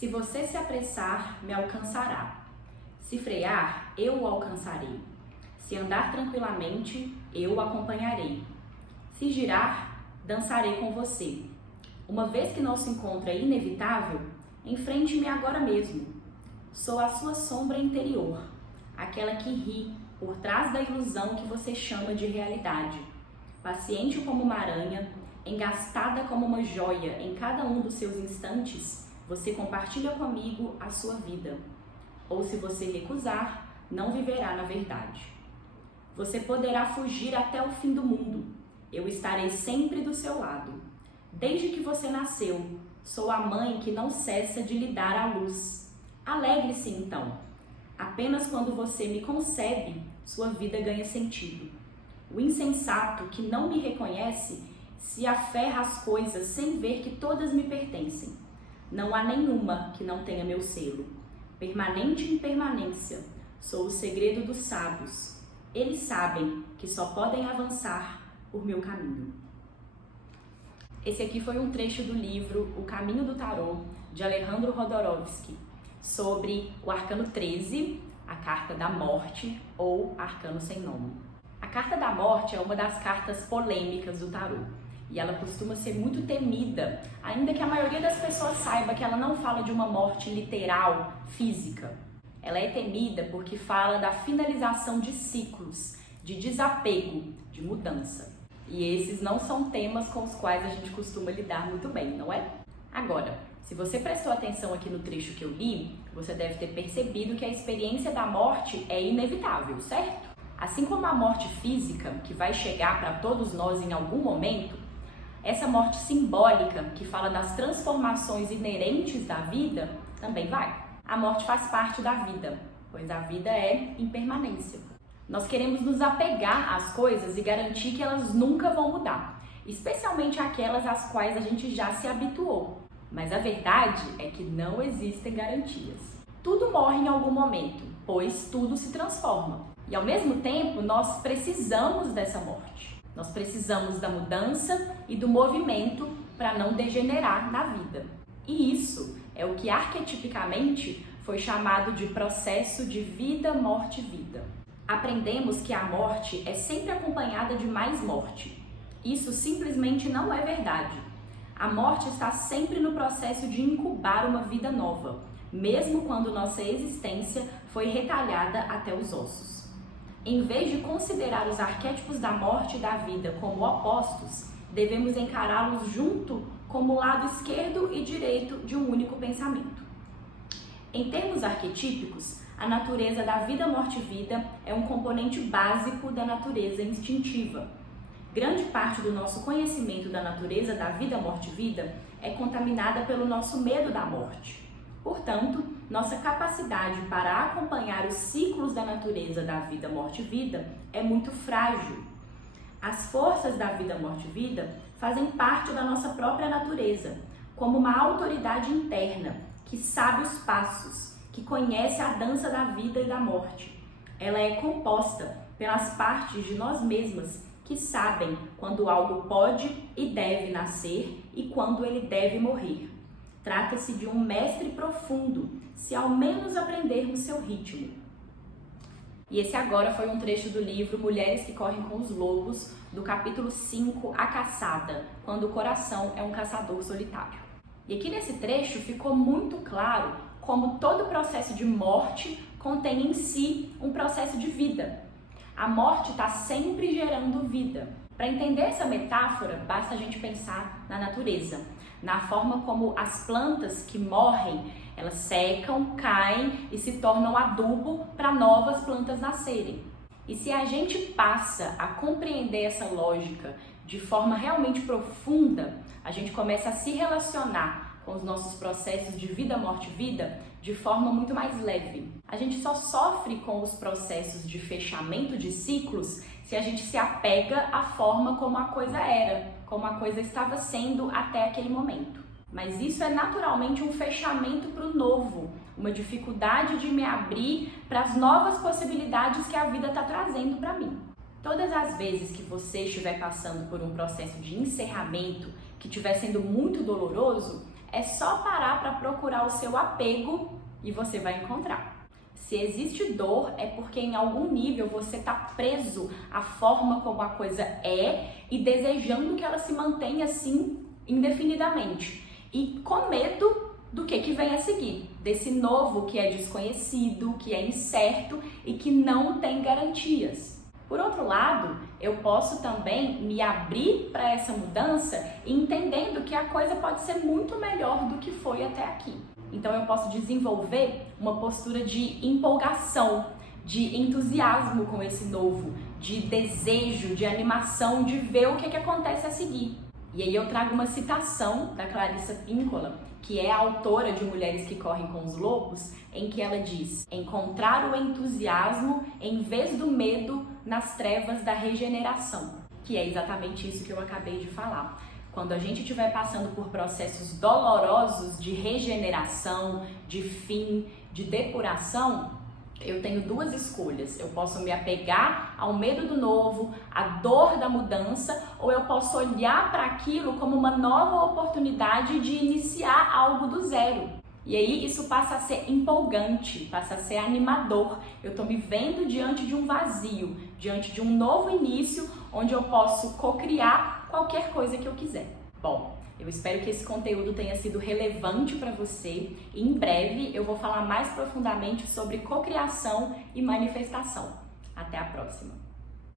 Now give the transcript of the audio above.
Se você se apressar, me alcançará. Se frear, eu o alcançarei. Se andar tranquilamente, eu o acompanharei. Se girar, dançarei com você. Uma vez que nosso encontro é inevitável, enfrente-me agora mesmo. Sou a sua sombra interior, aquela que ri por trás da ilusão que você chama de realidade. Paciente como uma aranha, engastada como uma joia em cada um dos seus instantes, você compartilha comigo a sua vida. Ou se você recusar, não viverá na verdade. Você poderá fugir até o fim do mundo. Eu estarei sempre do seu lado. Desde que você nasceu, sou a mãe que não cessa de lhe dar a luz. Alegre-se então. Apenas quando você me concebe, sua vida ganha sentido. O insensato que não me reconhece se aferra às coisas sem ver que todas me pertencem. Não há nenhuma que não tenha meu selo. Permanente em permanência, sou o segredo dos sábios. Eles sabem que só podem avançar por meu caminho. Esse aqui foi um trecho do livro O Caminho do Tarô, de Alejandro Jodorowsky, sobre o Arcano 13, a Carta da Morte ou Arcano Sem Nome. A Carta da Morte é uma das cartas polêmicas do tarô e ela costuma ser muito temida, ainda que a maioria das pessoas saiba que ela não fala de uma morte literal, física. Ela é temida porque fala da finalização de ciclos, de desapego, de mudança. E esses não são temas com os quais a gente costuma lidar muito bem, não é? Agora, se você prestou atenção aqui no trecho que eu li, você deve ter percebido que a experiência da morte é inevitável, certo? Assim como a morte física, que vai chegar para todos nós em algum momento, essa morte simbólica, que fala das transformações inerentes da vida, também vai. A morte faz parte da vida, pois a vida é impermanência. Nós queremos nos apegar às coisas e garantir que elas nunca vão mudar, especialmente aquelas às quais a gente já se habituou. Mas a verdade é que não existem garantias. Tudo morre em algum momento, pois tudo se transforma. E ao mesmo tempo, nós precisamos dessa morte. Nós precisamos da mudança e do movimento para não degenerar na vida. E isso é o que arquetipicamente foi chamado de processo de vida, morte, vida. Aprendemos que a morte é sempre acompanhada de mais morte. Isso simplesmente não é verdade. A morte está sempre no processo de incubar uma vida nova, mesmo quando nossa existência foi retalhada até os ossos. Em vez de considerar os arquétipos da morte e da vida como opostos, devemos encará-los junto como o lado esquerdo e direito de um único pensamento. Em termos arquetípicos, a natureza da vida, morte e vida é um componente básico da natureza instintiva. Grande parte do nosso conhecimento da natureza da vida, morte e vida é contaminada pelo nosso medo da morte. Portanto, nossa capacidade para acompanhar os ciclos da natureza da vida, morte e vida é muito frágil. As forças da vida, morte e vida fazem parte da nossa própria natureza, como uma autoridade interna que sabe os passos, que conhece a dança da vida e da morte. Ela é composta pelas partes de nós mesmas que sabem quando algo pode e deve nascer e quando ele deve morrer. Trata-se de um mestre profundo, se ao menos aprendermos seu ritmo. E esse agora foi um trecho do livro Mulheres que Correm com os Lobos, do capítulo 5, A Caçada, quando o coração é um caçador solitário. E aqui nesse trecho ficou muito claro como todo processo de morte contém em si um processo de vida. A morte está sempre gerando vida. Para entender essa metáfora, basta a gente pensar na natureza, na forma como as plantas que morrem, elas secam, caem e se tornam adubo para novas plantas nascerem. E se a gente passa a compreender essa lógica de forma realmente profunda, a gente começa a se relacionar com os nossos processos de vida, morte e vida de forma muito mais leve. A gente só sofre com os processos de fechamento de ciclos se a gente se apega à forma como a coisa era, como a coisa estava sendo até aquele momento. Mas isso é naturalmente um fechamento para o novo, uma dificuldade de me abrir para as novas possibilidades que a vida está trazendo para mim. Todas as vezes que você estiver passando por um processo de encerramento que estiver sendo muito doloroso, é só parar para procurar o seu apego e você vai encontrar. Se existe dor, é porque em algum nível você está preso à forma como a coisa é e desejando que ela se mantenha assim indefinidamente. E com medo do que vem a seguir, desse novo que é desconhecido, que é incerto e que não tem garantias. Por outro lado, eu posso também me abrir para essa mudança entendendo que a coisa pode ser muito melhor do que foi até aqui. Então eu posso desenvolver uma postura de empolgação, de entusiasmo com esse novo, de desejo, de animação, de ver o que acontece a seguir. E aí eu trago uma citação da Clarissa Pinkola, que é a autora de Mulheres que Correm com os Lobos, em que ela diz: encontrar o entusiasmo em vez do medo nas trevas da regeneração, que é exatamente isso que eu acabei de falar. Quando a gente estiver passando por processos dolorosos de regeneração, de fim, de depuração, eu tenho duas escolhas. Eu posso me apegar ao medo do novo, à dor da mudança, ou eu posso olhar para aquilo como uma nova oportunidade de iniciar algo do zero. E aí isso passa a ser empolgante, passa a ser animador. Eu estou me vendo diante de um vazio, diante de um novo início, onde eu posso cocriar qualquer coisa que eu quiser. Bom, eu espero que esse conteúdo tenha sido relevante para você e em breve eu vou falar mais profundamente sobre cocriação e manifestação. Até a próxima!